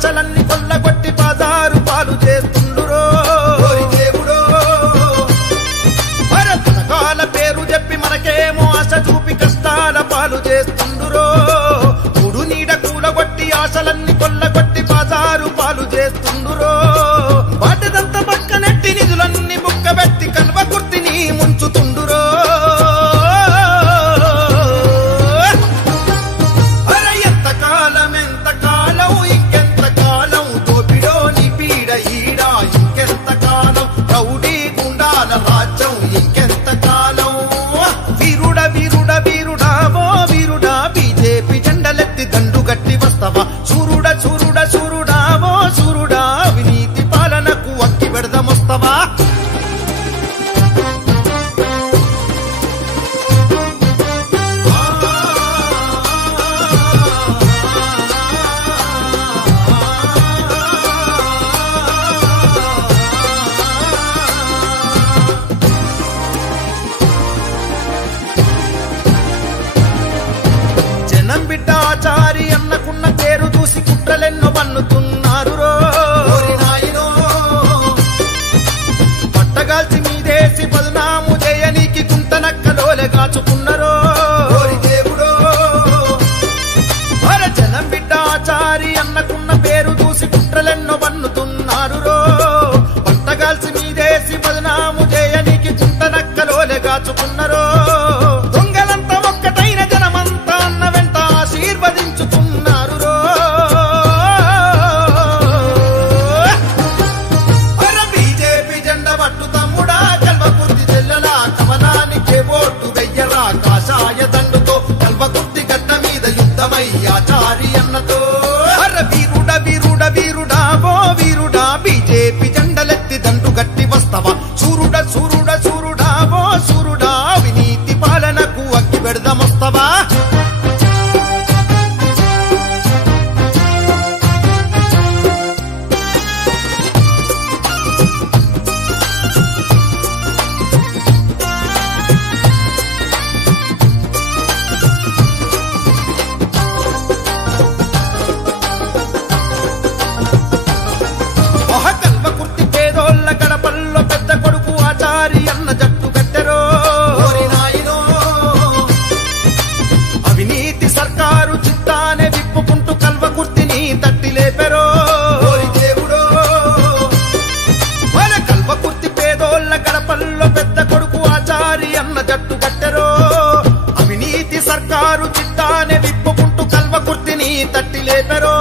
ఆశలన్నీ కొల్లగొట్టి బజారు పాలు చేస్తుండురో దేవుడో పథకాల పేరు చెప్పి మనకేమో ఆశ చూపి కష్టాల పాలు చేస్తుండురో మూడు నీడ కూలగొట్టి ఆశలన్నీ కొల్లగొట్టి బజారు పాలు చేస్తుండురో వాటిదంతా పక్కనెట్టి నిధులన్నీ బుక్కబెట్టి కల్వకుర్తిని ముంచుతుండురో ఎంతకాలం ఇంకెంతకాలం దోపిడోని పీడ ఈడ ఇంకెంతకాలం రౌడీ గుండాల రాజ్యం ఇంకెంతకాలం వీరుడ వీరుడ వీరుడావో వీరుడా బీజేపీ జెండలెత్తి దండు గట్టి వస్తవా సూరుడ సూరుడ సూరుడావో సూరుడా అవినీతి పాలనకు అక్కి పెడదమొస్తవా బిడ్డ ఆచారి అన్నకున్న పేరు చూసి కుట్రలెన్నో పన్నుతున్నారు పట్టగాల్చి మీదేసి బదనాము చేయనీకి గుంటనక్కలోలే కాచుకున్నరో దేవుడో జనం బిడ్డ ఆచారి అన్నకున్న పేరు చూసి కుట్రలెన్నో పన్నుతున్నారు పట్టగాల్చి మీదేసి బదనాము చేయనీకి గుంటనక్కలోలే కాచుకున్నరో దొంగలంతా ఒక్కటైన జనమంతా అన్న వెంట ఆశీర్వదించుతున్నారు బీజేపీ జెండా పట్టు తమ్ముడా కల్వకుర్తి చెల్లెలా కమలానికి ఓటు వెయ్యరా కాషాయ దండుతో కల్వకుర్తి గడ్డ మీద యుద్ధమై ఆచారి అన్నతో వీరుడ వీరుడ వీరుడా ఓ వీరుడా బీజేపీ జెండలెత్తి దండు గట్టి వస్తవా సూరుడ సూరుడ సూరుడా ఓ సూరుడా అవినీతి పాలనకు అక్కి పెడదమొస్తవా కల్వకుర్తి పేదోళ్ళ గడపల్లో పెద్ద కొడుకు ఆచారి అన్న జట్టు కట్టెరో అవినీతి సర్కారు చిత్తానే విప్పుకుంటూ కల్వకుర్తిని తట్టి లేపెరో దేవుడో కల్వకుర్తి పేదోళ్ళ గడపల్లో పెద్ద కొడుకు ఆచారి అన్న జట్టు కట్టెరో అవినీతి సర్కారు చిత్తానే విప్పుకుంటూ కల్వకుర్తిని తట్టి లేపెరో